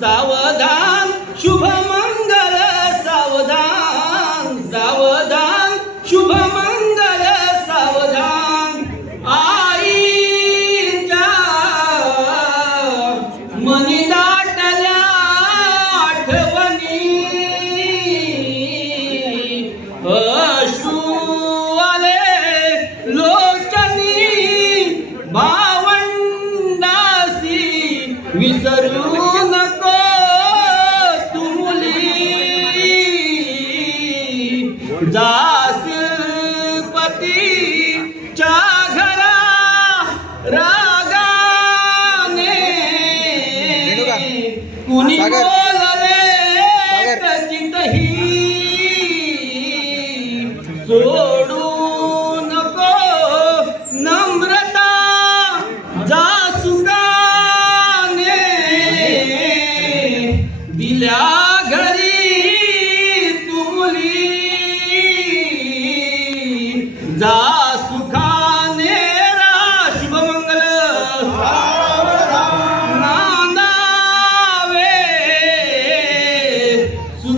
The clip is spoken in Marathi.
सावधान शुभ मंगल सावधान सावधान शुभ मंगल सावधान आईच्या मनी दाटल्या आठवणी. अश्रू आले लोचनी भावंडासी विसरू कुणी. बोलले सागर. खचितही सोडू नको नम्रता जासुकाने दिल्या